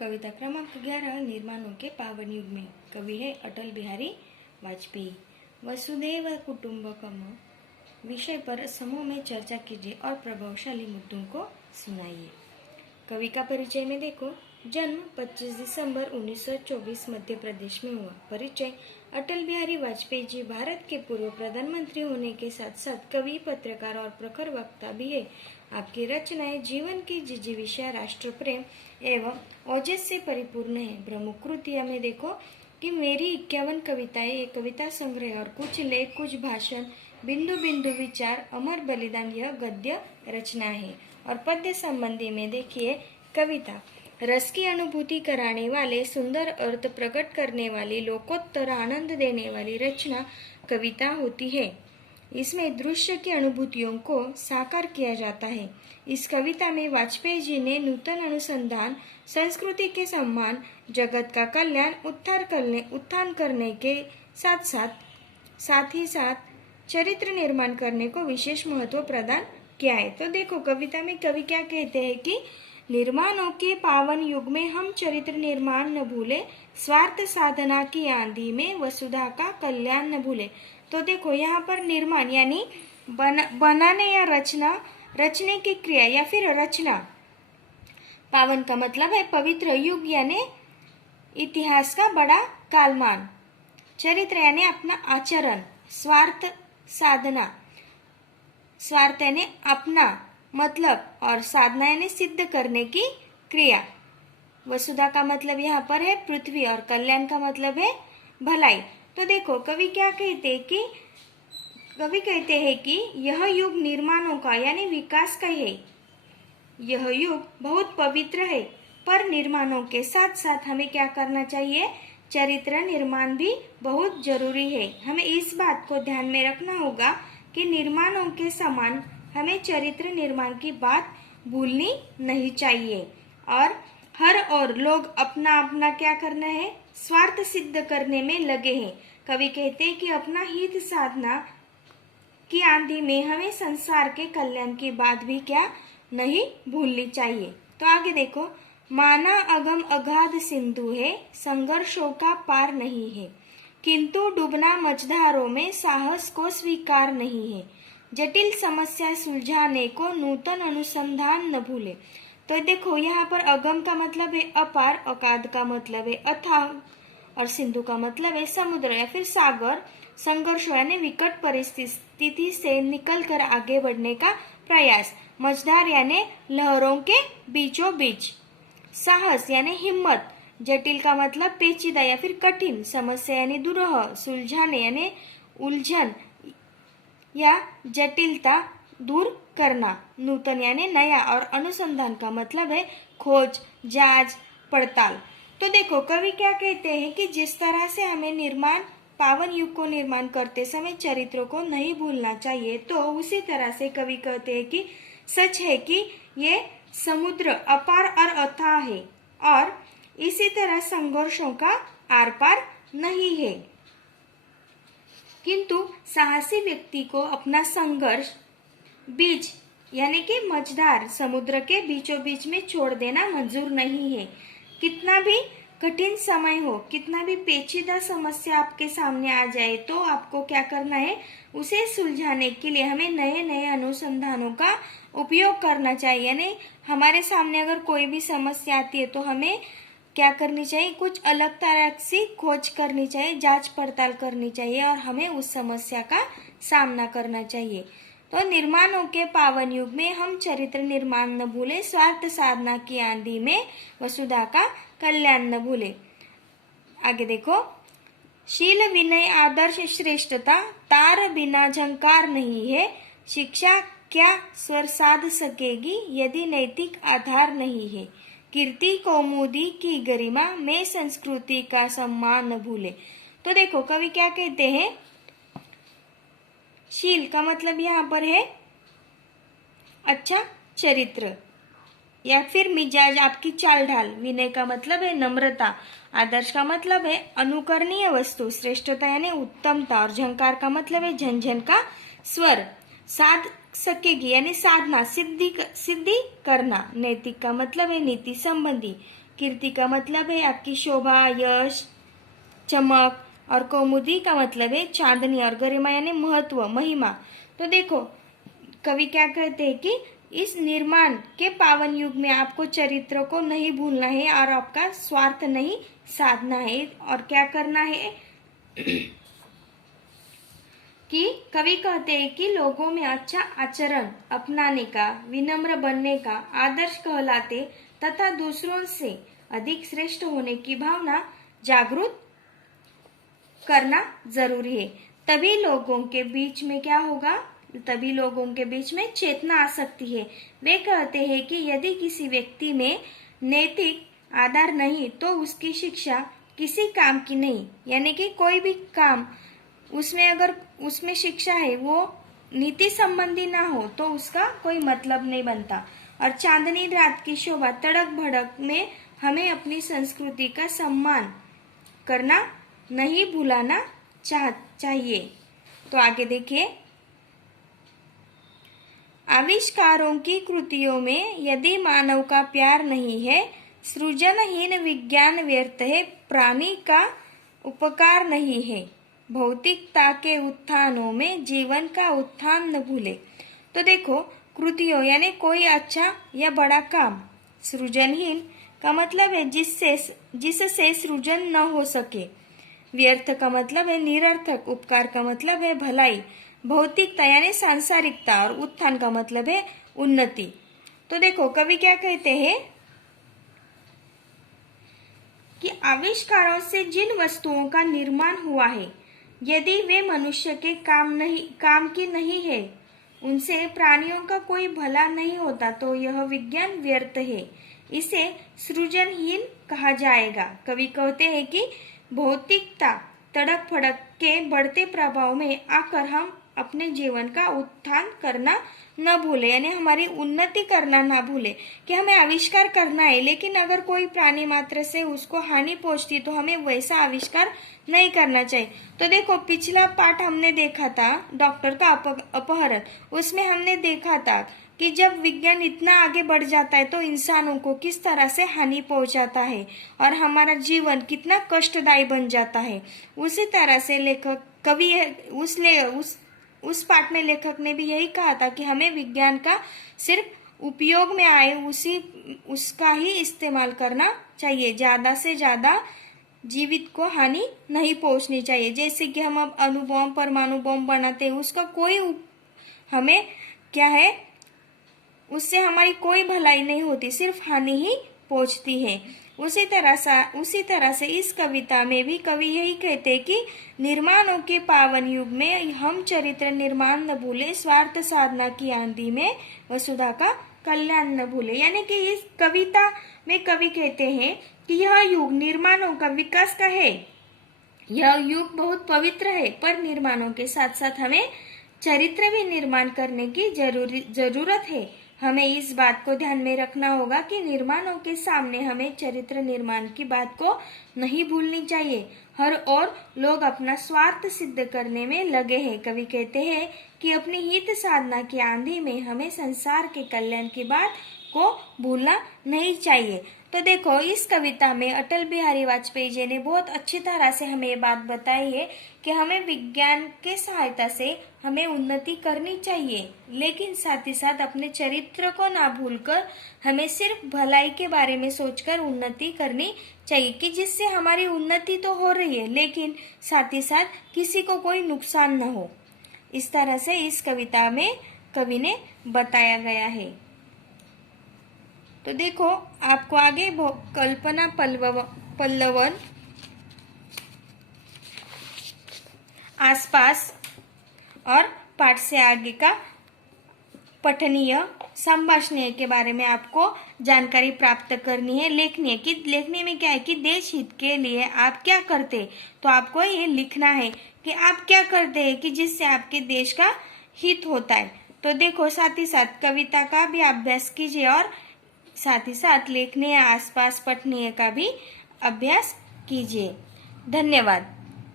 कविता क्रमांक 11 निर्माणों के पावन युग में। कवि है अटल बिहारी वाजपेयी। वसुधैव कुटुंबकम विषय पर समूह में चर्चा कीजिए और प्रभावशाली मुद्दों को सुनाइए। कवि का परिचय में देखो, जन्म 25 दिसंबर 1924 मध्य प्रदेश में हुआ। परिचय, अटल बिहारी वाजपेयी जी भारत के पूर्व प्रधानमंत्री होने के साथ साथ कवि, पत्रकार और प्रखर वक्ता भी है। आपकी रचनाएं जीवन की जिजीविषा, राष्ट्र प्रेम एवं ओजस से परिपूर्ण है। प्रमुख कृतियां में देखो कि मेरी 51 कविताएं, एक कविता संग्रह और कुछ लेख, कुछ भाषण, बिंदु बिंदु विचार, अमर बलिदान, यह गद्य रचना है। और पद्य संबंधी में देखिए, कविता रस की अनुभूति कराने वाले, सुंदर अर्थ प्रकट करने वाली, लोकोत्तर आनंद देने वाली रचना कविता होती है। इसमें दृश्य की अनुभूतियों को साकार किया जाता है। इस कविता में वाजपेयी जी ने नूतन अनुसंधान, संस्कृति के सम्मान, जगत का कल्याण, उत्थान करने के साथ ही चरित्र निर्माण करने को विशेष महत्व प्रदान किया है। तो देखो, कविता में कवि क्या कहते हैं कि निर्माणों के पावन युग में हम चरित्र निर्माण न भूले, स्वार्थ साधना की आंधी में वसुधा का कल्याण न भूले। तो देखो, यहाँ पर निर्माण यानी बनाने या रचने की क्रिया या फिर रचना। पावन का मतलब है पवित्र, युग यानी इतिहास का बड़ा कालमान, चरित्र यानी अपना आचरण, स्वार्थ साधना, स्वार्थ यानी अपना मतलब, और साधना यानी सिद्ध करने की क्रिया। वसुधा का मतलब यहाँ पर है पृथ्वी और कल्याण का मतलब है भलाई। तो देखो, कवि कहते हैं कि यह युग निर्माणों का यानी विकास का है। यह युग बहुत पवित्र है, पर निर्माणों के साथ साथ हमें क्या करना चाहिए? चरित्र निर्माण भी बहुत जरूरी है। हमें इस बात को ध्यान में रखना होगा कि निर्माणों के समान हमें चरित्र निर्माण की बात भूलनी नहीं चाहिए। और लोग अपना अपना क्या करना है? स्वार्थ सिद्ध करने में लगे हैं। कवि कहते हैं कि अपना हित साधना की आंधी में हमें संसार के कल्याण की बात भी क्या नहीं भूलनी चाहिए। तो आगे देखो, माना अगम अगाध सिंधु है, संघर्षों का पार नहीं है, किंतु डूबना मझधारों में साहस को स्वीकार नहीं है। जटिल समस्या सुलझाने को नूतन अनुसंधान न भूले। तो देखो, यहाँ पर अगम का मतलब है अपार, अगाध का मतलब है अथाह, और सिंधु का मतलब है समुद्र या फिर सागर। संघर्ष यानी विकट परिस्थिति से निकलकर आगे बढ़ने का प्रयास। मझधार यानी लहरों के बीचों बीच। साहस यानी हिम्मत। जटिल का मतलब पेचीदा या फिर कठिन। समस्या यानी दुरूह। सुलझाने यानी उलझन या जटिलता दूर करना। नूतन यानी नया, और अनुसंधान का मतलब है खोज, जांच, पड़ताल। तो देखो, कवि क्या कहते हैं कि जिस तरह से हमें पावन युग को निर्माण करते समय चरित्रों को नहीं भूलना चाहिए, तो उसी तरह से कवि कहते हैं कि सच है कि ये समुद्र अपार और अथाह है, और इसी तरह संघर्षों का आर पार नहीं है, किंतु साहसी व्यक्ति को अपना संघर्ष बीच यानी कि मझधार समुद्र के बीचों बीच में छोड़ देना मंजूर नहीं है। कितना भी कठिन समय हो, कितना भी पेचीदा समस्या आपके सामने आ जाए, तो आपको क्या करना है? उसे सुलझाने के लिए हमें नए नए अनुसंधानों का उपयोग करना चाहिए। यानी हमारे सामने अगर कोई भी समस्या आती है तो हमें क्या करनी चाहिए? कुछ अलग तरह से खोज करनी चाहिए, जांच पड़ताल करनी चाहिए, और हमें उस समस्या का सामना करना चाहिए। तो निर्माणों के पावन युग में हम चरित्र निर्माण न भूले, स्वार्थ साधना की आंधी में वसुधा का कल्याण न भूले। आगे देखो, शील विनय आदर्श श्रेष्ठता तार बिना झंकार नहीं है, शिक्षा क्या स्वर साध सकेगी यदि नैतिक आधार नहीं है, कीर्ति कौमुदी की गरिमा में संस्कृति का सम्मान न भूले। तो देखो, कवि क्या कहते हैं? शील का मतलब यहाँ पर है अच्छा चरित्र या फिर मिजाज, आपकी चाल ढाल। विनय का मतलब है नम्रता। आदर्श का मतलब है अनुकरणीय वस्तु। श्रेष्ठता यानी उत्तमता, और झंकार का मतलब है झनझन का स्वर। साध सकेगी यानी साधना, सिद्धि करना। नैतिक का मतलब है नीति संबंधी। कीर्ति का मतलब है आपकी शोभा, यश, चमक, और कौमुदी का मतलब है चांदनी, और गरिमा यानी महत्व, महिमा। तो देखो कवि क्या कहते हैं कि इस निर्माण के पावन युग में आपको चरित्र को नहीं भूलना है और आपका स्वार्थ नहीं साधना है, और क्या करना है कि कवि कहते हैं कि लोगों में अच्छा आचरण अपनाने का, विनम्र बनने का, आदर्श कहलाते तथा दूसरों से अधिक श्रेष्ठ होने की भावना जागृत करना जरूरी है। तभी लोगों के बीच में क्या होगा, तभी लोगों के बीच में चेतना आ सकती है। वे कहते हैं कि यदि किसी व्यक्ति में नैतिक आधार नहीं तो उसकी शिक्षा किसी काम की नहीं। यानी कि कोई भी काम उसमें अगर उसमें शिक्षा है वो नीति संबंधी ना हो तो उसका कोई मतलब नहीं बनता। और चांदनी रात की शोभा, तड़क भड़क में हमें अपनी संस्कृति का सम्मान करना नहीं भूलाना चाहिए। तो आगे देखिए, आविष्कारों की कृतियों में यदि मानव का प्यार नहीं है, सृजनहीन विज्ञान व्यर्थ है, प्राणी का उपकार नहीं है, भौतिकता के उत्थानों में जीवन का उत्थान न भूले। तो देखो कृतियों यानी कोई अच्छा या बड़ा काम, सृजनहीन का मतलब है जिससे सृजन न हो सके, व्यर्थ का मतलब है निरर्थक, उपकार का मतलब है भलाई, भौतिकता यानी सांसारिकता, और उत्थान का मतलब है उन्नति। तो देखो कवि क्या कहते हैं कि आविष्कारों से जिन वस्तुओं का निर्माण हुआ है यदि वे मनुष्य के काम की नहीं है, उनसे प्राणियों का कोई भला नहीं होता, तो यह विज्ञान व्यर्थ है, इसे सृजनहीन कहा जाएगा। कवि कहते हैं कि भौतिकता तड़क फड़क के बढ़ते प्रभाव में आकर हम अपने जीवन का उत्थान करना न भूले, यानी हमारी उन्नति करना ना भूले, कि हमें आविष्कार करना है, लेकिन अगर कोई प्राणी मात्र से उसको हानि पहुंचती तो हमें वैसा आविष्कार नहीं करना चाहिए। तो देखो पिछला पाठ हमने देखा था डॉक्टर का अपहरण, उसमें हमने देखा था कि जब विज्ञान इतना आगे बढ़ जाता है तो इंसानों को किस तरह से हानि पहुंचाता है और हमारा जीवन कितना कष्टदायी बन जाता है। उसी तरह से लेखक कवि उस पाठ में लेखक ने भी यही कहा था कि हमें विज्ञान का सिर्फ उपयोग में आए उसका ही इस्तेमाल करना चाहिए, ज्यादा से ज्यादा जीवित को हानि नहीं पहुंचनी चाहिए। जैसे कि हम अब अणु बम, परमाणु बम बनाते हैं, उसका कोई हमें क्या है, उससे हमारी कोई भलाई नहीं होती, सिर्फ हानि ही पहुंचती है। उसी तरह से इस कविता में भी कवि यही कहते हैं कि निर्माणों के पावन युग में हम चरित्र निर्माण न भूले, स्वार्थ साधना की आंधी में वसुधा का कल्याण न भूले। यानी कि इस कविता में कवि कहते हैं कि यह युग निर्माणों का विकास का है, यह युग बहुत पवित्र है, पर निर्माणों के साथ साथ हमें चरित्र भी निर्माण करने की जरूरत है। हमें इस बात को ध्यान में रखना होगा कि निर्माणों के सामने हमें चरित्र निर्माण की बात को नहीं भूलनी चाहिए। हर और लोग अपना स्वार्थ सिद्ध करने में लगे हैं। कवि कहते हैं कि अपनी हित साधना की आंधी में हमें संसार के कल्याण की बात को भूलना नहीं चाहिए। तो देखो इस कविता में अटल बिहारी वाजपेयी जी ने बहुत अच्छी तरह से हमें ये बात बताई है कि हमें विज्ञान के सहायता से हमें उन्नति करनी चाहिए, लेकिन साथ ही साथ अपने चरित्र को ना भूलकर हमें सिर्फ भलाई के बारे में सोचकर उन्नति करनी चाहिए, कि जिससे हमारी उन्नति तो हो रही है लेकिन साथ ही साथ किसी को कोई नुकसान न हो। इस तरह से इस कविता में कवि ने बताया गया है। तो देखो आपको आगे कल्पना पल्लवन, आसपास और पाठ से आगे का पठनीय संभाषणीय के बारे में आपको जानकारी प्राप्त करनी है, लिखनी है। कि लिखने में क्या है कि देश हित के लिए आप क्या करते, तो आपको ये लिखना है कि आप क्या करते हैं कि जिससे आपके देश का हित होता है। तो देखो साथ ही साथ कविता का भी अभ्यास कीजिए और साथ ही साथ लेखनीय, आसपास, पठनीय का भी अभ्यास कीजिए। धन्यवाद।